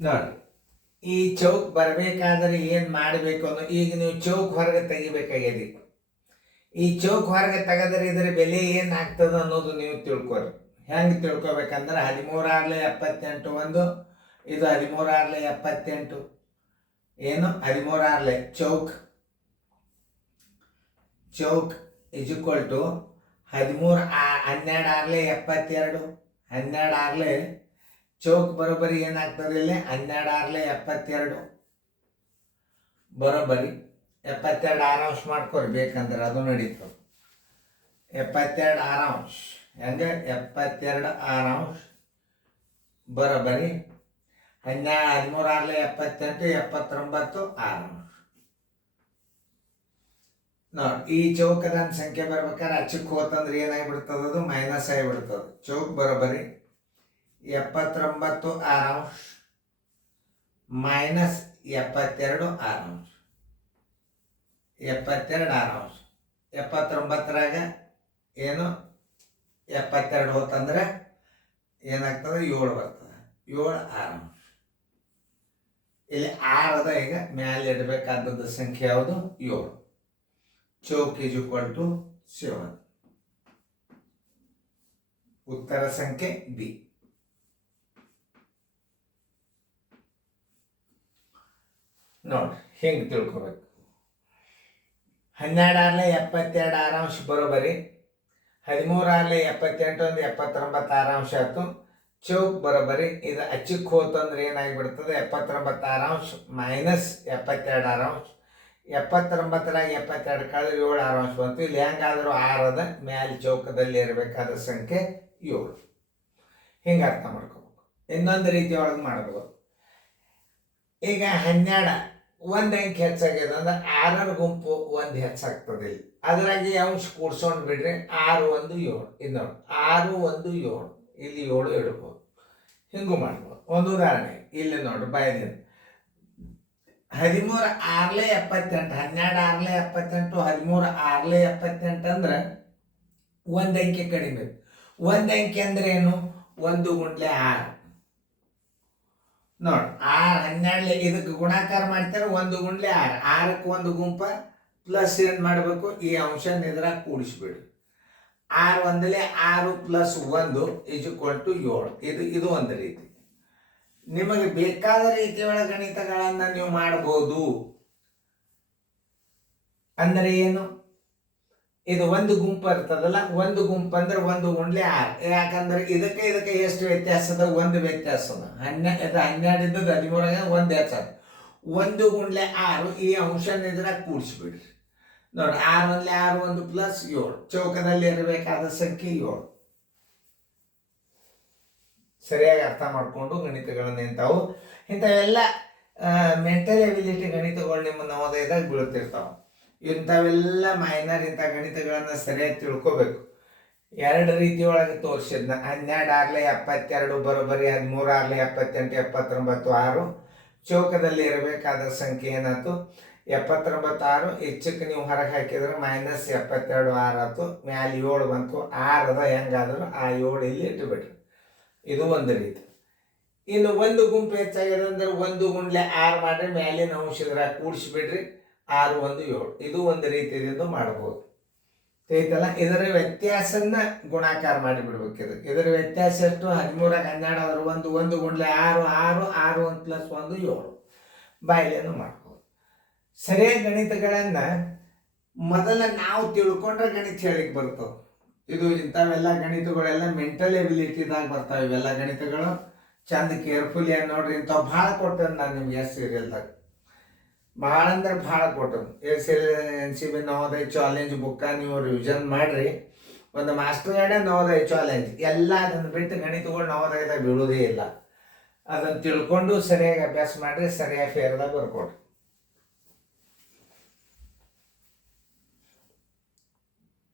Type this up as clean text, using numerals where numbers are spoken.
ನೋಡಿ, ಈ ಚೌಕ್ ಬರಬೇಕಾದ್ರೆ ಏನು ಮಾಡಬೇಕು ಅನ್ನೋ, ಈಗ ನೀವು ಚೌಕ್ ಹೊರಗೆ ತೆಗಿಬೇಕಾಗ್ಯದ. ಈ ಚೌಕ್ ಹೊರಗೆ ತೆಗೆದ್ರೆ ಇದರ ಬೆಲೆ ಏನಾಗ್ತದ ಅನ್ನೋದು ನೀವು ತಿಳ್ಕೊರಿ. ಹೆಂಗೆ ತಿಳ್ಕೊಬೇಕಂದ್ರೆ 13 6 78 ಇದು 13 6 78 ಏನು 13 6 ಚೌಕ್ ಇಸ್ ಈಕ್ವಲ್ ಟು 12 6 72 12 ಚೌಕ್ ಬರೋಬ್ಬರಿ ಏನಾಗ್ತದೆ ಇಲ್ಲಿ 12 6 72 ಬರೋಬ್ಬರಿ 72 6 ಮಾಡ್ಕೊರಿ, ಬೇಕಂದ್ರೆ ಅದು ನಡೀತದೆ. 72 6 ಹೆಂಗೆ 72 6 ಬರೋಬ್ಬರಿ 13 6 78 79 6. ನೋಡಿ, ಈ ಚೌಕದ ಸಂಖ್ಯೆ ಬರ್ಬೇಕಾದ್ರೆ ಅಚ್ಚಕ್ಕೆ ಹೋತಂದ್ರೆ ಏನಾಗಿಬಿಡ್ತದ, ಅದು ಮೈನಸ್ ಆಗಿಬಿಡ್ತದೆ. ಚೌಕ್ ಬರೋಬ್ಬರಿ 79 6 ಮೈನಸ್ 72 6 72 6 79ರಾಗ ಏನು 72 ಹೋತಂದ್ರೆ ಏನಾಗ್ತದೆ 7 ಬರ್ತದೆ. 7 6 ಇಲ್ಲಿ 6 ಅದ. ಈಗ ಮ್ಯಾಲೆ ಇಡಬೇಕಾದದ್ದು ಸಂಖ್ಯೆ ಯಾವುದು 7. ಚೌಕ್ ಈಸ್ ಈಕ್ವಲ್ ಟು 7. ಉತ್ತರ ಸಂಖ್ಯೆ ಬಿ. ನೋಡಿ, ಹಿಂಗೆ ತಿಳ್ಕೊಬೇಕು. 12 6 72 6 ಬರೋಬ್ಬರಿ 13 6 78 79 6 ಆಯ್ತು. ಚೌಕ್ ಬರೋಬ್ಬರಿ ಇದು ಅಚ್ಚಕ್ಕೆ ಹೋತಂದ್ರೆ ಏನಾಗಿಬಿಡ್ತದೆ 79 6 ಮೈನಸ್ 72 6. 79ರಾಗ 72 ಕಳೆದ್ರೆ 7 6 ಬಂತು. ಇಲ್ಲಿ ಹೆಂಗಾದರೂ 6 ಅದ, ಮ್ಯಾಲೆ ಚೌಕದಲ್ಲಿ ಇರಬೇಕಾದ ಸಂಖ್ಯೆ 7. ಹಿಂಗೆ ಅರ್ಥ ಮಾಡ್ಕೋಬೇಕು. ಇನ್ನೊಂದು ರೀತಿ ಒಳಗೆ ಮಾಡ್ಬೋದು. ಈಗ 12 ಒಂದು ಅಂಕಿ ಹೆಚ್ಚಾಗ್ಯದ ಅಂದ್ರೆ 6ರ ಗುಂಪು 1 ಹೆಚ್ಚಾಗ್ತದೆ. ಇಲ್ಲಿ ಅದರಾಗಿ ಅಂಶ ಕೂಡ್ಸೋಣ ಬಿಡ್ರಿ. 6 1 7 ಇದು ನೋಡಿ, 6 1 7 ಇಲ್ಲಿ 7 ಇಡ್ಬೋದು. ಹಿಂಗೂ ಮಾಡ್ಬೋದು. ಒಂದು ಉದಾಹರಣೆ ಇಲ್ಲಿ ನೋಡ್ರಿ, ಬಾಯ್ದೇನು 13 6 78 12 6 78 13 6 78 ಅಂದ್ರೆ ಒಂದು ಅಂಕಿ ಕಡಿಮೆ. ಒಂದು ಅಂಕಿ ಅಂದ್ರೆ ಏನು, 1 ಗುಂಡ್ಲೆ 6 ನೋಡಿ. 6 12 ಇದಕ್ಕೆ ಗುಣಾಕಾರ ಮಾಡ್ತಾರೆ. 1 ಗುಂಡ್ಲೆ 6 6ಕ್ಕೆ ಒಂದು ಗುಂಪ ಪ್ಲಸ್ ಏನು ಮಾಡಬೇಕು, ಈ ಅಂಶ ಇದ್ರಾಗ ಕೂಡಿಸ್ಬಿಡ್ರಿ. 6 1 6 ಪ್ಲಸ್ 1 ಇಸ್ ಈಕ್ವಲ್ ಟು 7. ಇದು ಒಂದು ರೀತಿ. ನಿಮಗೆ ಬೇಕಾದ ರೀತಿಯೊಳ ಗಣಿತಗಳನ್ನು ನೀವು ಮಾಡಬಹುದು. ಅಂದರೆ ಏನು, ಇದು ಒಂದು ಗುಂಪು ಇರ್ತದಲ್ಲ, ಒಂದು ಗುಂಪು ಅಂದ್ರೆ 1 ಗುಂಡ್ಲೆ 6. ಯಾಕಂದ್ರೆ ಇದಕ್ಕೆ ಎಷ್ಟು ವ್ಯತ್ಯಾಸದ, ಒಂದು ವ್ಯತ್ಯಾಸದ. 12 ಇದ್ದದ್ದು 13 ಒಂದು ಹೆಚ್ಚದ. 1 ಗುಂಡ್ಲೆ 6 ಈ ಅಂಶ ಇದ್ರಾಗ ಕೂಡಿಸ್ಬಿಡ್ರಿ. ನೋಡಿ, 6 1 6 1 ಪ್ಲಸ್ 7 ಚೌಕದಲ್ಲಿ ಇರಬೇಕಾದ ಸಂಖ್ಯೆ 7. ಸರಿಯಾಗಿ ಅರ್ಥ ಮಾಡಿಕೊಂಡು ಗಣಿತಗಳನ್ನು ಇಂಥವೆಲ್ಲ ಮೆಂಟಲ್ ಎಬಿಲಿಟಿ ಗಣಿತಗಳು ನಿಮ್ಮ ನವೋದಯದಾಗ ಬೀಳ್ತಿರ್ತಾವೆ. ಇಂಥವೆಲ್ಲ ಮೈನರ್ ಇಂಥ ಗಣಿತಗಳನ್ನು ಸರಿಯಾಗಿ ತಿಳ್ಕೊಬೇಕು. 2 ರೀತಿಯೊಳಗೆ ತೋರಿಸಿದ್ನ. 12 6 72 ಬರೋಬ್ಬರಿ 13 6 78 79 6 ಚೌಕದಲ್ಲಿ ಇರಬೇಕಾದ ಸಂಖ್ಯೆ ಏನಾಯ್ತು 79 6. ಹೆಚ್ಚಕ್ಕೆ ನೀವು ಹೊರಗೆ ಹಾಕಿದ್ರೆ ಮೈನಸ್ 72 6 ಆಯ್ತು. ಮ್ಯಾಲೆ 7 ಬಂತು. 6 ಅದ, ಹೆಂಗಾದ್ರು ಆ 7 ಇಲ್ಲಿ ಇಟ್ಟುಬಿಡ್ರಿ. ಇದು ಒಂದು ರೀತಿ. ಇನ್ನು ಒಂದು ಗುಂಪು ಹೆಚ್ಚಾಗಿದೆ ಅಂದ್ರೆ 1 ಗುಂಡ್ಲೆ 6 ಮಾಡ್ರಿ, ಮ್ಯಾಲಿನ ಅಂಶದ್ರಾಗ ಕೂಡಿಸ್ಬಿಡ್ರಿ. 6 1 7 ಇದು ಒಂದು ರೀತಿಯಿಂದ ಮಾಡ್ಬೋದು. ತಿಳಿತಲ್ಲ. ಇದರ ವ್ಯತ್ಯಾಸನ ಗುಣಾಕಾರ ಮಾಡಿಬಿಡ್ಬೇಕು. ಇದರ ವ್ಯತ್ಯಾಸ ಎಷ್ಟು, 13 12 ಆದ್ರೆ 1 ಗುಂಡ್ಲೆ 6 6 6 1 ಪ್ಲಸ್ 1 7 ಬಾಯಿಲೆಯನ್ನು ಮಾಡ್ಬೋದು. ಸರಿಯಾಗಿ ಗಣಿತಗಳನ್ನು ಮೊದಲ ನಾವು ತಿಳ್ಕೊಂಡ್ರೆ ಗಣಿತ ಹೇಳಿಕ್ ಬರ್ತವೆ. ಇದು ಇಂಥವೆಲ್ಲ ಗಣಿತಗಳೆಲ್ಲ ಮೆಂಟಲ್ ಎಬಿಲಿಟಿದಾಗ ಬರ್ತಾವೆ. ಇವೆಲ್ಲ ಗಣಿತಗಳು ಚಂದ ಕೇರ್ಫುಲಿ ನೋಡ್ರಿ. ಇಂಥವು ಭಾಳ ಕೊಟ್ಟೆ ನಾನು ನಿಮ್ಗೆ ಸೀರಿಯಲ್ದಾಗ, ಭಾಳ ಅಂದ್ರೆ ಭಾಳ ಕೊಟ್ಟು. NCB ನವೋದಯ ಚಾಲೆಂಜ್ ಬುಕ್ಕ ನೀವು ರಿವಿಷನ್ ಮಾಡಿರಿ. ಒಂದು ಮಾಸ್ಟರ್ ಗೈಡೆ ನವೋದಯ ಚಾಲೆಂಜ್ ಎಲ್ಲ ಅದನ್ನು ಬಿಟ್ಟು ಗಣಿತಗಳು ನವೋದಯದಾಗ ಬೀಳೋದೇ ಇಲ್ಲ. ಅದನ್ನು ತಿಳ್ಕೊಂಡು ಸರಿಯಾಗಿ ಅಭ್ಯಾಸ ಮಾಡಿರಿ, ಸರಿಯಾಗಿ ಫೇರ್ದಾಗ ಬರ್ಕೊಡ್ರಿ.